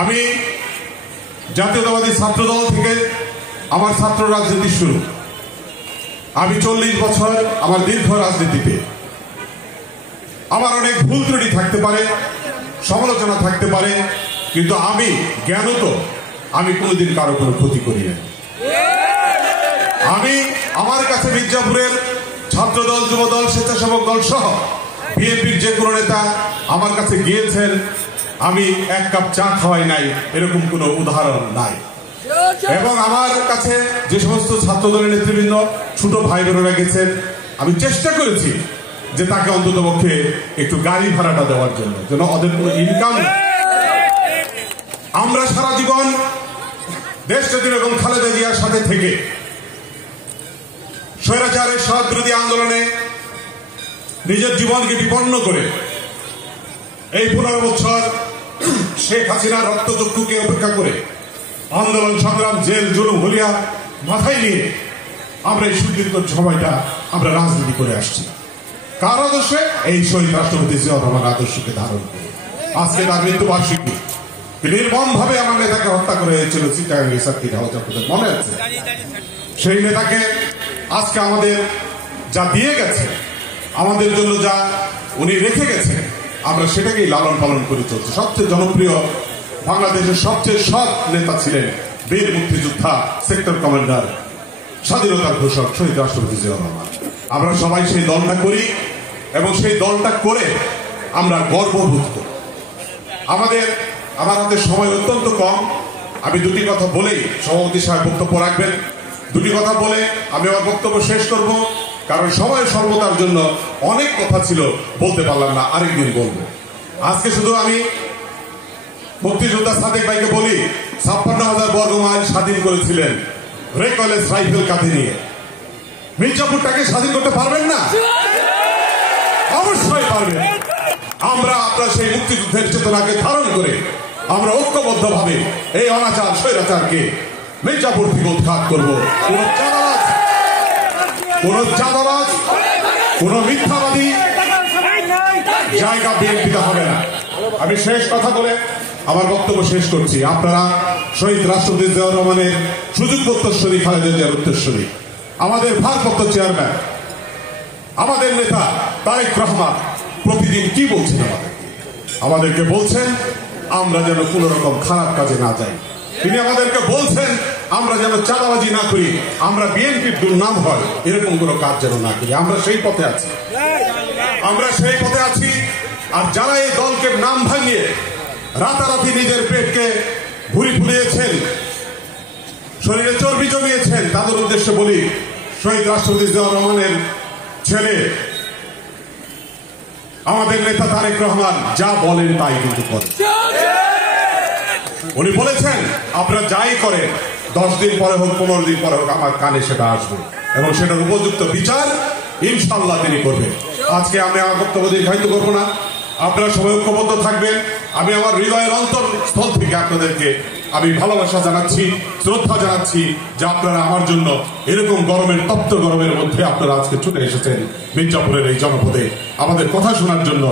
আমি জাতীয়তাবাদী ছাত্রদল থেকে আমার ছাত্র রাজনীতি শুরু। আমি 40 বছর আমার দীর্ঘ রাজনীতিতে। আমার অনেক ভুল ত্রুটি থাকতে পারে, সমালোচনা থাকতে পারে, কিন্তু আমি জ্ঞানত আমি কোনোদিন কারো কোনো ক্ষতি করি না। আমি আমার কাছে মির্জাপুরের ছাত্রদল, যুবদল, স্বেচ্ছাসেবক দল সহ বিএনপির যে কোনো নেতা আমার কাছে গিয়েছেন, আমি এক কাপ চা খাওয়াই নাই, এরকম কোনো উদাহরণ নাই। এবং আমার কাছে যে সমস্ত ছাত্রদলের নেতৃবৃন্দ, ছোট ভাই বোনেরা গেছেন, আমি চেষ্টা করেছি যে তাকে অন্তত পক্ষে একটু গাড়ি ভাড়াটা দেওয়ার জন্য, যেন ওদের কোনো ইনকাম। আমরা সারা জীবন দেশনেত্রী বেগম খালেদা জিয়ার সাথে থেকে স্বৈরাচারের সৎ বিরোধী আন্দোলনে নিজের জীবনকে বিপন্ন করে এই 15 বছর শেখ হাসিনার রক্তচক্ষুকে উপেক্ষা করে আন্দোলন সংগ্রাম, জেল, জুলুম, হুলিয়া মাথায় নিয়ে আমরা এই সুদীর্ঘ সময়টা আমরা রাজনীতি করে আসছি। কার আদর্শে? এই শহীদ রাষ্ট্রপতি জিয়াউর রহমান আদর্শকে ধারণ করে। আজকে তার মৃত্যুবার্ষিকী। নির্মম ভাবে আমার নেতাকে হত্যা করে হয়েছিল চিটাগাং সার্কিট হাউস, আপনাদের মনে আছে? সেই নেতাকে আজকে আমাদের যা দিয়ে গেছে, আমাদের জন্য যা উনি রেখে গেছে, আমরা সেটাকেই লালন পালন করে চলছি। সবচেয়ে জনপ্রিয়, বাংলাদেশের সবচেয়ে সৎ নেতা ছিলেন বীর মুক্তিযোদ্ধা, সেক্টর কমান্ডার, স্বাধীনতার ঘোষক শহীদ রাষ্ট্রপতি জিয়াউর রহমান। আমরা সবাই সেই দলটা করি এবং সেই দলটা করে আমরা গর্ববোধ করি। আমার হাতে সময় অত্যন্ত কম। আমি দুটি কথা বলেই সভাপতি সাহেব বক্তব্য রাখবেন। দুটি কথা বলে আমি আমার বক্তব্য শেষ করব, কারণ সময় স্বল্পতার জন্য অনেক কথা ছিল, বলতে পারলাম না, আরেকদিন বলবো। আজকে শুধু আমি মুক্তিযোদ্ধা সাদেক ভাইকে বলি, 56,000 বর্গ মাইল স্বাধীন করেছিলেন রেকলেস রাইফেল কাঁধে নিয়ে। মির্জাপুরটাকে স্বাধীন করতে পারবেন না? অবশ্যই পারবেন। আমরা আপনার সেই মুক্তিযুদ্ধের চেতনাকে ধারণ করে আমরা ঐক্যবদ্ধ ভাবে এই অনাচার স্বৈরাচারকে মির্জাপুর থেকে উৎখাত করবো। কোন চাঁদাবাজ, কোন মিথ্যাবাদী জায়গা বিএনপিতে হবে না। আমি শেষ কথা বলে আমার বক্তব্য শেষ করছি। আপনারা শহীদ রাষ্ট্রপতি জিয়াউর রহমানের সুযোগ্য উত্তরসূরি, খালেদা জিয়ার উত্তরসূরি, আমাদের ভারপ্রাপ্ত চেয়ারম্যান, আমাদের নেতা তারেক রহমান প্রতিদিন কি বলছেন? আমাদেরকে বলছেন আমরা যেন কোন রকম খারাপ কাজে না যাই। তিনি আমাদেরকে বলছেন আমরা যেন চাঁদাবাজি না করি, আমরা বিএনপির দুর্নাম হয় এরকম কোনো কাজ যেন না করি। আমরা সেই পথে আছি, আমরা সেই পথে আছি। আর যারা এই দলকে নাম ভাঙিয়ে রাতারাতি নিজের পেটকে ভুঁড়ি ফুলিয়েছেন, শরীরে চর্বি জমিয়েছেন, তাদের উদ্দেশ্যে বলি, শহীদ রাষ্ট্রপতি জিয়াউর রহমানের ছেলে আমাদের নেতা তারেক রহমান যা বলেন তাই কিন্তু করেন। উনি বলেছেন আপনারা যাই করেন 10 দিন পরে হোক, 15 দিন পরে হোক, আমার কানে সেটা আসবে এবং সেটার উপযুক্ত বিচার ইনশাআল্লাহ তিনি করবেন। আজকে আমি আমার বক্তব্য দীর্ঘায়িত করবো না, আপনারা সবাই ঐক্যবদ্ধ থাকবেন। আমি আমার হৃদয়ের অন্তরস্থল থেকে আপনাদেরকে আমি ভালোবাসা জানাচ্ছি, শ্রদ্ধা জানাচ্ছি যে আপনারা আমার জন্য এরকম গরমের, তপ্ত গরমের মধ্যে আপনারা আজকে ছুটে এসেছেন মির্জাপুরের এই জনপদে আমাদের কথা শোনার জন্য।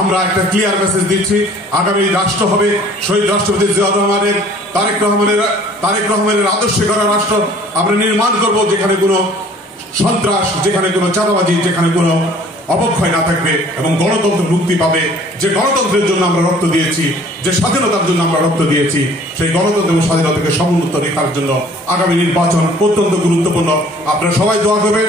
আমরা একটা ক্লিয়ার মেসেজ দিচ্ছি, আগামী রাষ্ট্র হবে শহীদ রাষ্ট্রপতি জিয়াউর রহমানের, তারেক রহমানের আদর্শে গড়া রাষ্ট্র আমরা নির্মাণ করব, যেখানে কোনো সন্ত্রাস, যেখানে কোনো চাঁদাবাজি, যেখানে কোনো অবক্ষয় না থাকবে এবং গণতন্ত্র মুক্তি পাবে। যে গণতন্ত্রের জন্য আমরা রক্ত দিয়েছি, যে স্বাধীনতার জন্য আমরা রক্ত দিয়েছি, সেই গণতন্ত্র এবং স্বাধীনতাকে সমুন্নত রেখার জন্য আগামী নির্বাচন অত্যন্ত গুরুত্বপূর্ণ। আপনারা সবাই দোয়া করবেন।